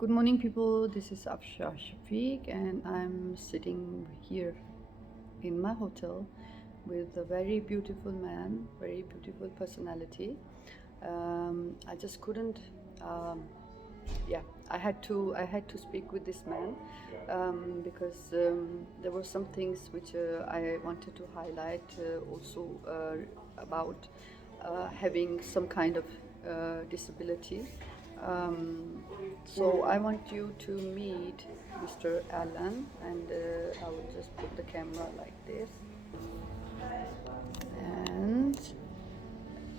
Good morning, people. This is Afshaashafiq, and I'm sitting here in my hotel with a very beautiful man, very beautiful personality. I just couldn't. Yeah, I had to speak with this man because there were some things which I wanted to highlight also about having some kind of disability. So I want you to meet Mr. Allan, and I will just put the camera like this. And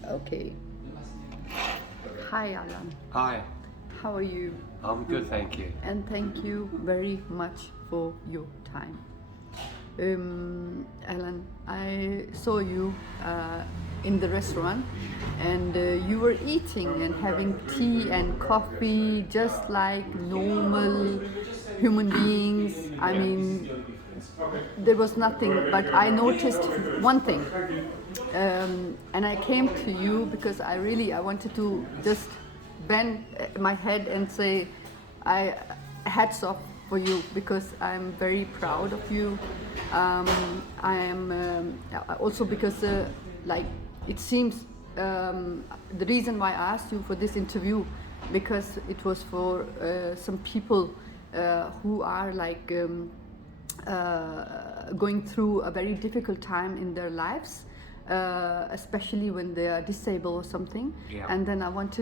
okay. Hi, Allan. Hi, How are you? I'm good, thank you. And thank you very much for your time. Allan, I saw you in the restaurant, and you were eating and having tea and coffee just like normal human beings. I mean, there was nothing, but I noticed one thing, and I came to you because I wanted to just bend my head and say, hats off for you, because I'm very proud of you. I am also because like it seems the reason why I asked you for this interview, because it was for some people who are like going through a very difficult time in their lives, especially when they are disabled or something. Yeah. And then I want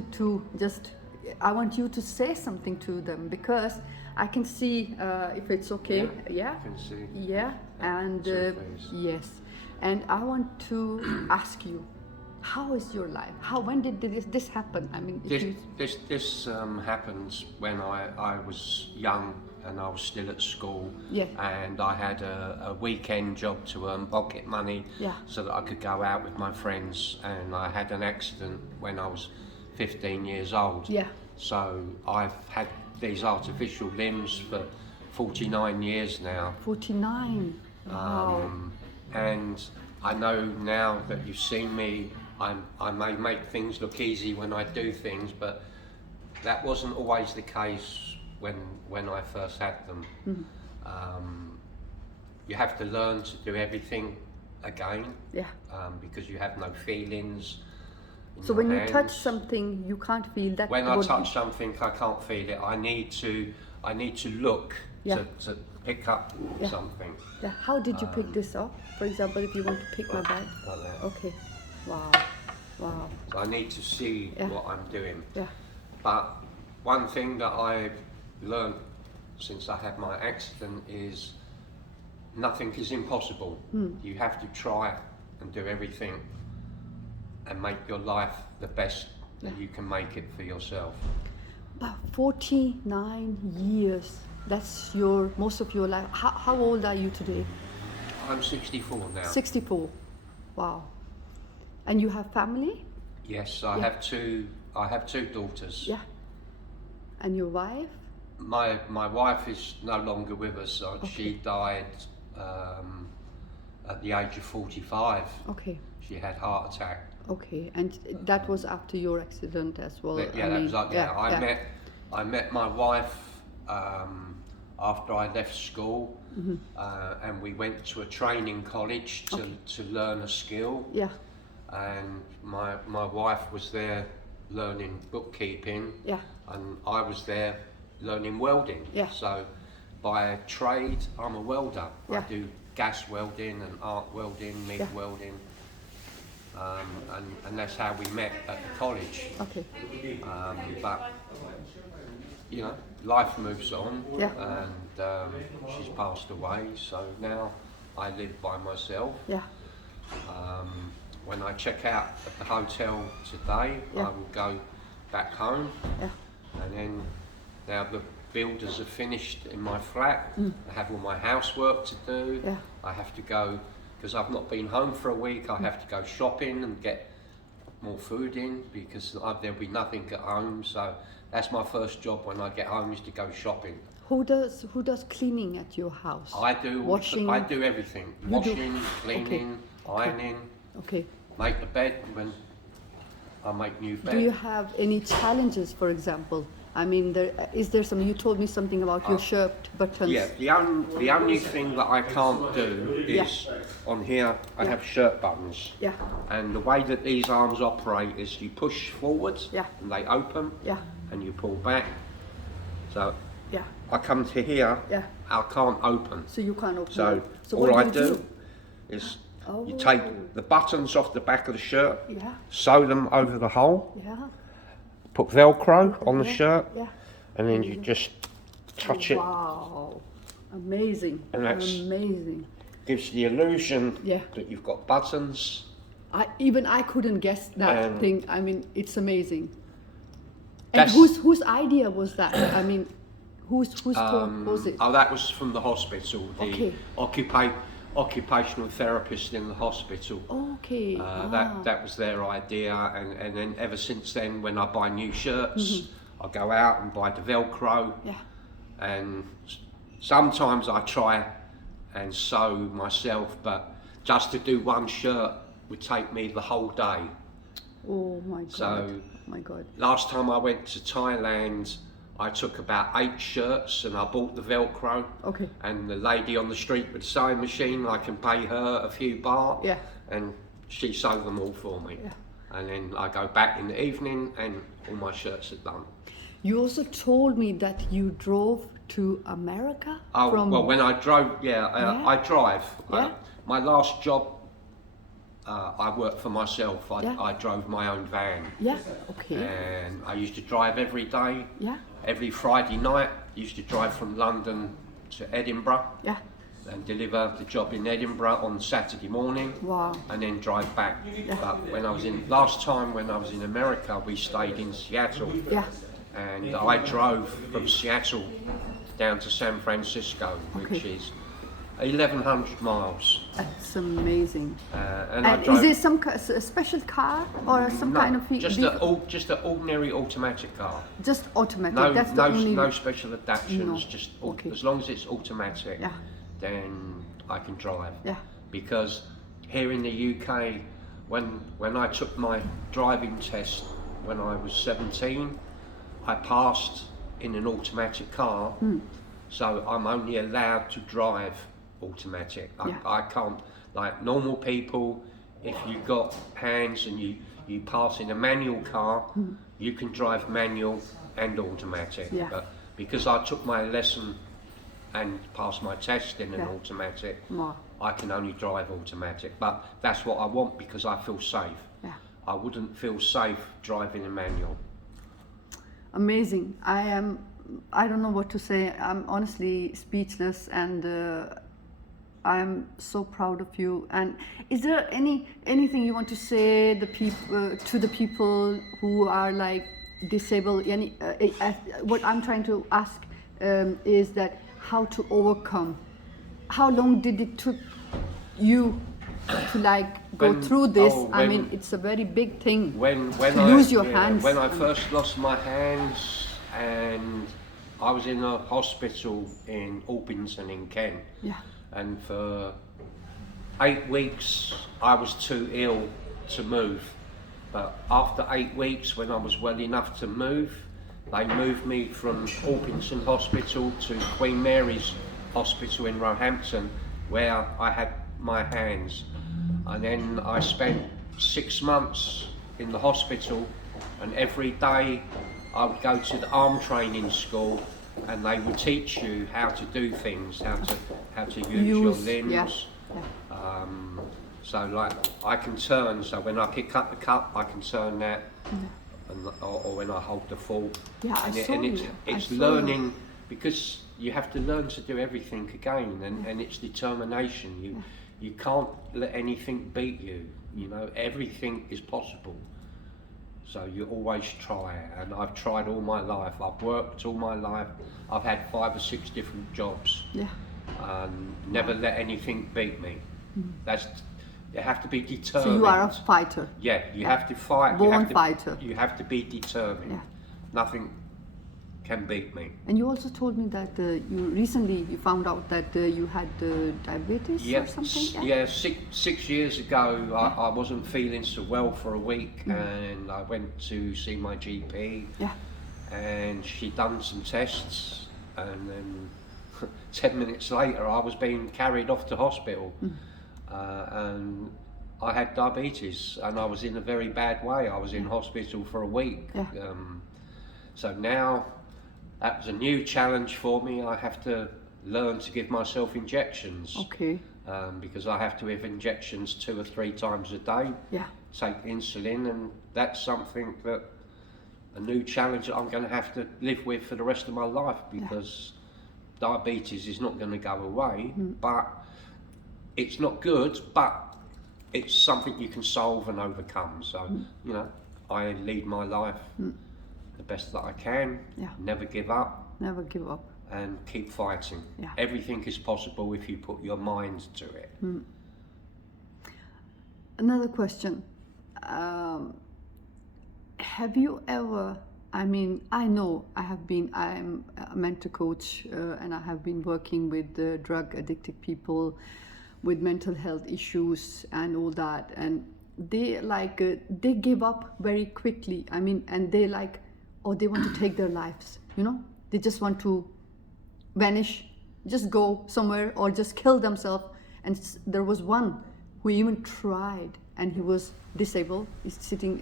you to say something to them, because I can see if it's okay. Yeah. I can see. Yeah. And Surface. yes. And I want to ask you, how is your life? When did this happen? I mean, This happens when I was young and I was still at school. Yeah. And I had a weekend job to earn pocket money. Yeah. So that I could go out with my friends, and I had an accident when I was 15 years old. Yeah. So I've had these artificial limbs for 49 years now. 49. Wow. And I know now that you've seen me, I may make things look easy when I do things, but that wasn't always the case when I first had them. Mm-hmm. You have to learn to do everything again. Yeah. Because you have no feelings. So when you touch something, you can't feel that. When I touch something, I can't feel it. I need to look. Yeah. to pick up something. Yeah. How did you pick this up? For example, if you want to pick my bag. Like that. Okay. Wow. Wow. So I need to see what I'm doing. Yeah. But one thing that I've learned since I had my accident is nothing is impossible. You have to try and do everything and make your life the best that you can make it for yourself. But 49 years, that's most of your life. How old are you today? I'm 64 now. 64. Wow. And you have family? Yes, I have two daughters. Yeah. And your wife? My wife is no longer with us. So Okay. She died at the age of 45. Okay. She had heart attack. Okay. And that was after your accident as well? That was like that. I met my wife after I left school, and we went to a training college to learn a skill. Yeah. And my wife was there learning bookkeeping. Yeah. And I was there learning welding. Yeah. So by trade, I'm a welder. Yeah. I do gas welding and arc welding, MIG welding. And that's how we met at the college. Okay. But you know, life moves on. Yeah. And she's passed away, so now I live by myself. Yeah. When I check out at the hotel today, I will go back home. Yeah. And then now the builders have finished in my flat. I have all my housework to do. Yeah. I have to go, because I've not been home for a week, I have to go shopping and get more food in, because there'll be nothing at home. So that's my first job when I get home, is to go shopping. Who does cleaning at your house? I do. Washing? I do everything. Washing, cleaning, ironing. Okay. Make the bed when I make new bed. Do you have any challenges, for example, I mean, is there some? You told me something about your shirt buttons. Yeah, the only thing that I can't do is on here I have shirt buttons. Yeah. And the way that these arms operate is you push forwards and they open. Yeah. And you pull back. So yeah. I come to here. Yeah. I can't open. So you can't open. So what all I do? do is you take the buttons off the back of the shirt. Yeah. Sew them over the hole. Yeah. Put Velcro on the shirt. Yeah. And then you just touch it. Wow. Amazing. And that's amazing. Gives the illusion Yeah. that you've got buttons. I couldn't guess that thing. I mean, it's amazing. And That's- whose idea was that? I mean, whose thought was it? Oh, that was from the hospital. The Okay. occupational therapist in the hospital. Okay. That was their idea, and then ever since then, when I buy new shirts, I go out and buy the Velcro. Yeah. And sometimes I try and sew myself, but just to do one shirt would take me the whole day. Oh my God. So, oh my God. Last time I went to Thailand, I took about 8 shirts and I bought the Velcro. Okay. And the lady on the street with the sewing machine, I can pay her a few baht. Yeah. And she sewed them all for me. Yeah. And then I go back in the evening and all my shirts are done. You also told me that you drove to America. Oh, well, when I drove, I drive. Yeah. My last job, I worked for myself. I drove my own van. Yeah. Okay. And I used to drive every day. Yeah. Every Friday night, I used to drive from London to Edinburgh. Yeah. And deliver the job in Edinburgh on Saturday morning. Wow. And then drive back. Yeah. But last time when I was in America, we stayed in Seattle. Yeah. And I drove from Seattle down to San Francisco, which is 1,100 miles. That's amazing. And And is it some a special car or some kind of just an ordinary automatic car. just automatic? No, That's the only. no special adaptations. No. Just Okay. as long as it's automatic, Yeah. then I can drive. Yeah. Because here in the UK, when I took my driving test when I was 17, I passed in an automatic car. So I'm only allowed to drive automatic. I can't, like normal people, if you've got hands and you pass in a manual car, you can drive manual and automatic. Yeah. But because I took my lesson and passed my test in an automatic, Wow. I can only drive automatic. But that's what I want because I feel safe. Yeah. I wouldn't feel safe driving a manual. Amazing. I don't know what to say. I'm honestly speechless, and I'm so proud of you. And is there anything you want to say to the people who are like disabled? What I'm trying to ask is that how to overcome. How long did it took you to like go through this? I mean, it's a very big thing to lose your hands. When I first lost my hands, and I was in a hospital in Orpington in Kent. Yeah. And for 8 weeks, I was too ill to move. But after 8 weeks, when I was well enough to move, they moved me from Orpington Hospital to Queen Mary's Hospital in Roehampton, where I had my hands. And then I spent 6 months in the hospital, and every day I would go to the arm training school, and they would teach you how to do things, how to use your limbs. Yeah. So like I can turn. So when I pick up the cup, I can turn that, or when I hold the fork. Yeah, It's learning, because you have to learn to do everything again, and it's determination. You can't let anything beat you. You know, everything is possible. So you always try, and I've tried all my life. I've worked all my life. I've had 5 or 6 different jobs. Yeah. And never let anything beat me. You have to be determined. So you are a fighter. Yeah, you have to fight. Born fighter. You have to be determined. Yeah. Nothing can beat me. And you also told me that you recently found out that you had diabetes or something. Yeah, 6 years ago, I wasn't feeling so well for a week, and I went to see my GP. Yeah. and she done some tests, and then 10 minutes later I was being carried off to hospital, and I had diabetes, and I was in a very bad way. I was in hospital for a week. Yeah. So now that was a new challenge for me. I have to learn to give myself injections. Okay. Because I have to have injections 2 or 3 times a day. Yeah. Take insulin, and that's something that a new challenge that I'm going to have to live with for the rest of my life, because diabetes is not going to go away, but it's not good, but it's something you can solve and overcome. So, you know, I lead my life the best that I can, never give up. Never give up. And keep fighting. Yeah. Everything is possible if you put your mind to it. Another question. Have you ever, I mean, I know I'm a mentor coach, and I have been working with drug addicted people with mental health issues and all that, and they they give up very quickly. I mean, and they they want to take their lives, you know? They just want to vanish, just go somewhere, or just kill themselves. And there was one who even tried, and he was disabled. He's sitting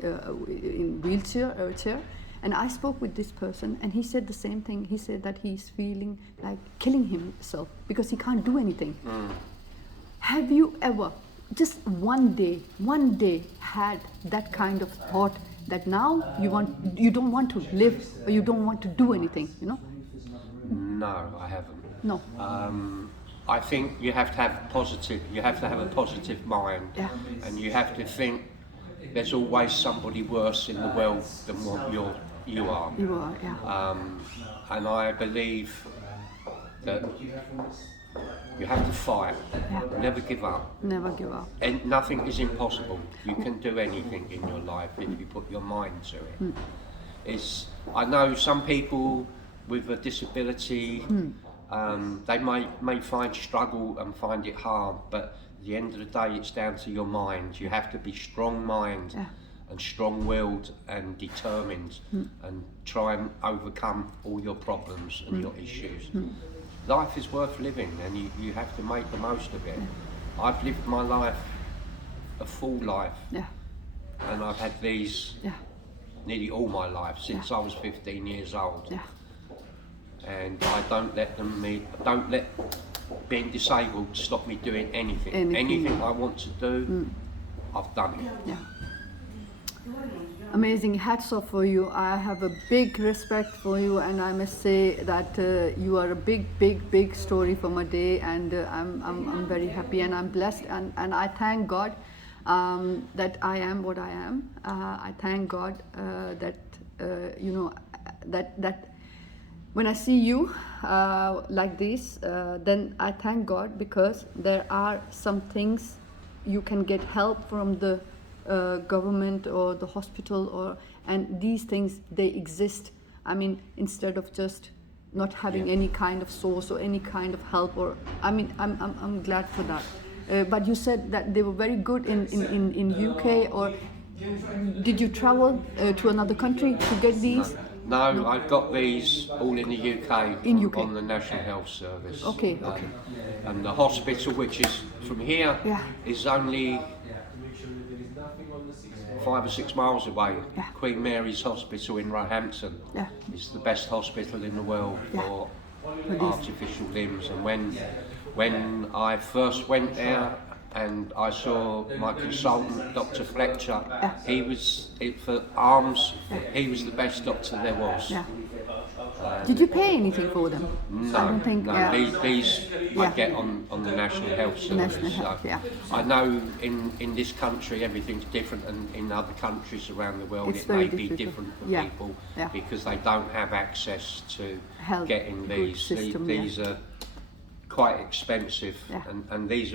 in chair, and I spoke with this person, and he said the same thing. He said that he's feeling like killing himself because he can't do anything. Have you ever, just one day, had that kind of thought that now you don't want to live, or you don't want to do anything, you know? No, I haven't. No. I think you have to have a positive mind, and you have to think there's always somebody worse in the world than what you are. You are, yeah. And I believe that you have to fight, never give up. Never give up. And nothing is impossible. You can do anything in your life if you put your mind to it. I know some people with a disability, they may find struggle and find it hard, but at the end of the day, it's down to your mind. You have to be strong-minded and strong-willed and determined, and try and overcome all your problems and your issues. Life is worth living, and you have to make the most of it. I've lived my life, a full life, and I've had these nearly all my life, since I was 15 years old. And I don't let being disabled stop me doing anything. Anything I want to do, I've done it. Amazing. Hats off for you. I have a big respect for you, and I must say that you are a big story for my day, and I'm very happy, and I'm blessed, and I thank God that I am what I am. I thank God that you know that when I see you like this, then I thank God, because there are some things you can get help from the government or the hospital, and these things, they exist. I mean, instead of just not having any kind of source or any kind of help, or I mean, I'm glad for that. But you said that they were very good in UK, or did you travel to another country to get these? No, I've got these all in the UK, on the National Health Service. Okay. And the hospital, which is from here, is only 5 or 6 miles away. Queen Mary's Hospital in Roehampton is the best hospital in the world for artificial limbs. And when I first went there, and I saw my consultant, Dr. Fletcher, he was, for arms, he was the best doctor there was. Did you pay anything for them? No, I don't think, these I get on the National Health Service. National Health, I know in this country everything's different, and in other countries around the world It's it may very be difficult. different for people because they don't have access to Health, getting good these. system, These are quite expensive, and these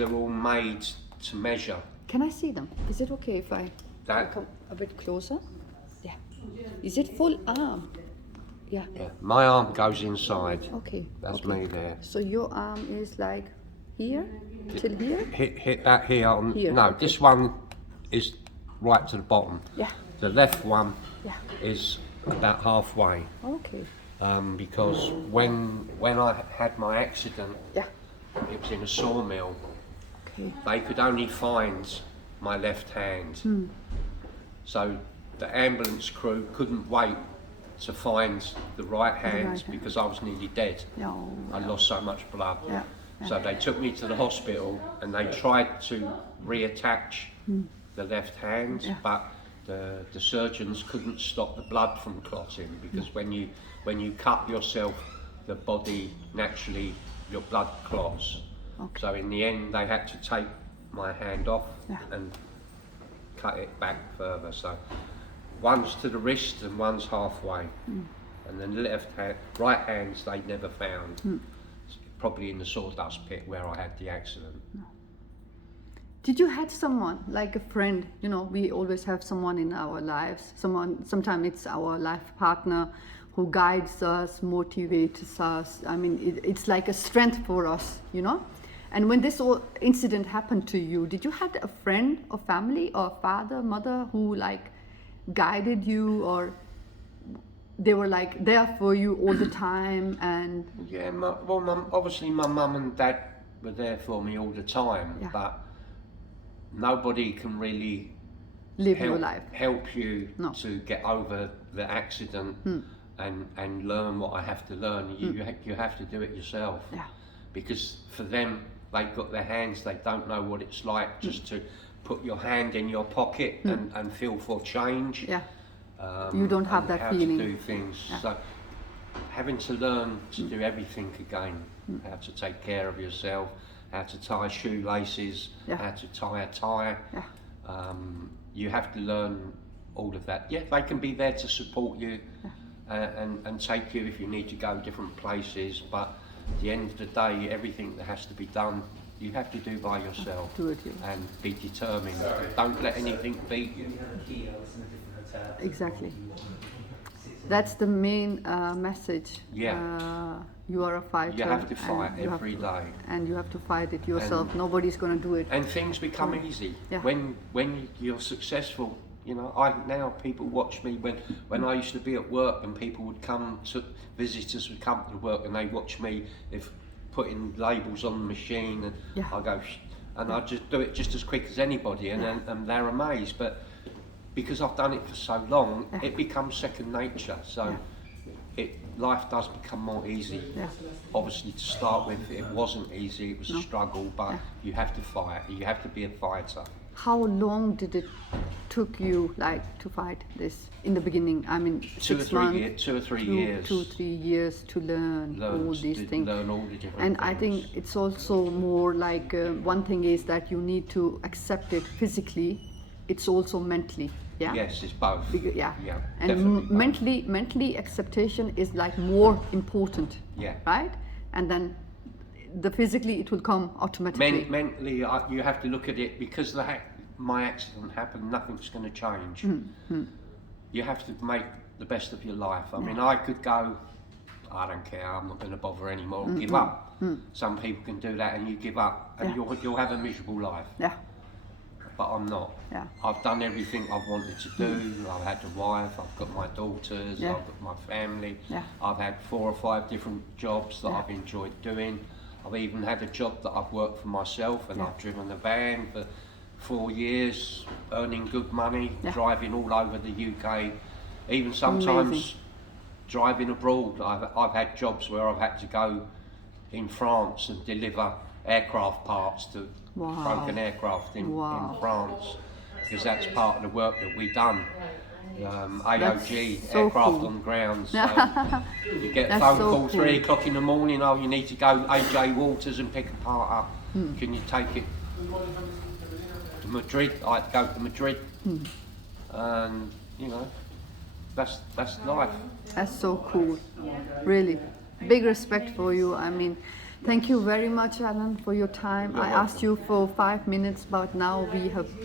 are all made to measure. Can I see them? Is it okay if I come a bit closer? Yeah. Is it full arm? Yeah. My arm goes inside. Okay. That's me there. So your arm is like here till here? Hit that here on. Here, no, okay. this one is right to the bottom. Yeah. The left one is about halfway. Okay. Because when I had my accident, Yeah. it was in a sawmill. Okay. They could only find my left hand. So the ambulance crew couldn't wait to find the right hand right hand. because I was nearly dead. Yeah. I lost so much blood. Yeah. So they took me to the hospital and they tried to reattach the left hand, Yeah. but the surgeons couldn't stop the blood from clotting because when you cut yourself, the body naturally, your blood clots. Okay. So in the end, they had to take my hand off Yeah. and cut it back further. So one's to the wrist and one's halfway. And then the right hands they never found. Probably in the sawdust pit where I had the accident. Did you had someone like a friend? You know, we always have someone in our lives. Sometimes it's our life partner who guides us, motivates us. I mean, it's like a strength for us, you know. And when this incident happened to you, did you had a friend or family or father, mother who like guided you, or they were like there for you all the time? And Yeah, obviously my mum and dad were there for me all the time, Yeah. but nobody can really live your life. help you No. to get over the accident and learn what I have to learn. You have to do it yourself. Yeah. Because for them, they've got their hands, they don't know what it's like just to put your hand in your pocket and feel for change. Yeah. You don't have and that how feeling. to do things. Yeah. So having to learn to do everything again, how to take care of yourself, how to tie shoelaces, Yeah. how to tie a tie. Yeah. You have to learn all of that. Yeah, they can be there to support you and take you if you need to go different places, but at the end of the day, everything that has to be done, you have to do by yourself. Do it, yeah. And be determined. Don't let anything beat you. Exactly. That's the main message. Yeah. You are a fighter. You have to fight and you have every to- day. and you have to fight it yourself. Nobody's going to do it. And things become easy. Yeah. When you're successful, you know, now people watch me when I used to be at work and people would visitors would come to work and they watch me if putting labels on the machine and Yeah. I go, and I just do it just as quick as anybody and they're amazed. But because I've done it for so long, it becomes second nature. So life does become more easy. Yeah. Obviously, to start with, it wasn't easy. It was a struggle, but you have to fight. You have to be a fighter. How long did it took you like to fight this in the beginning? I mean, 2 or 6 3 months, years. 2 or 3 years. 2 or 3 years to learn all these things. Learn all the different And things. I think it's also more like one thing is that you need to accept it physically. It's also mentally. Yeah. Yes, it's both. Yeah. Yeah, And definitely both. mentally acceptation is like more important. Yeah. Right. And then the physically it will come automatically. Mentally, you have to look at it because my accident happened. Nothing's going to change. You have to make the best of your life. I mean, I could go, I don't care. I'm not going to bother anymore. Give up. Some people can do that, and you give up, and you'll have a miserable life. Yeah. But I'm not. Yeah. I've done everything I've wanted to do. I've had a wife, I've got my daughters, Yeah. I've got my family. Yeah. I've had 4 or 5 different jobs that I've enjoyed doing. I've even had a job that I've worked for myself and I've driven a van for 4 years, earning good money, driving all over the UK. Even sometimes Amazing. driving abroad. I've had jobs where I've had to go in France and deliver aircraft parts to broken aircraft in France, because that's part of the work that we've done. AOG, so aircraft cool. on ground. So you get a That's phone so call 3 cool. o'clock in the morning, oh, you need to go AJ Waters and pick a part up. Can you take it to Madrid? I had to go to Madrid. And, you know, that's life. That's so cool. Really. Big respect for you. I mean, thank you very much, Allan, for your time. I asked you for 5 minutes, but now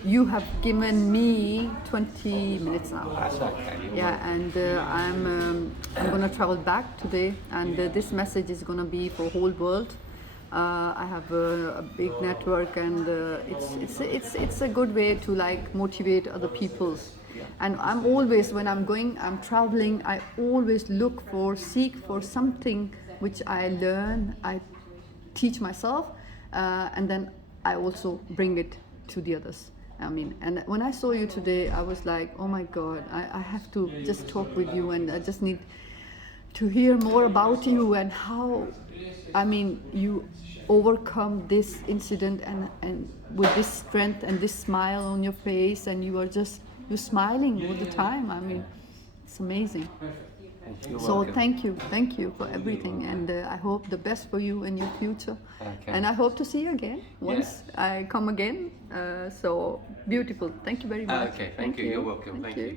you have given me 20 minutes now. That's okay. Yeah, and I'm gonna travel back today, and this message is gonna be for whole world. I have a big network, and it's a good way to like motivate other people. And I'm always, when I'm traveling, I always seek for something which I learn, I teach myself, and then I also bring it to the others. I mean, and when I saw you today, I was like, oh my God, I have to just talk with you, and I just need to hear more about you and how, I mean, you overcome this incident and with this strength and this smile on your face, and you're smiling all the time. I mean, it's amazing. You're So welcome. thank you for everything, and I hope the best for you in your future. Okay. And I hope to see you again once I come again. So beautiful. Thank you very much. Okay, thank you. You're welcome. Thank you.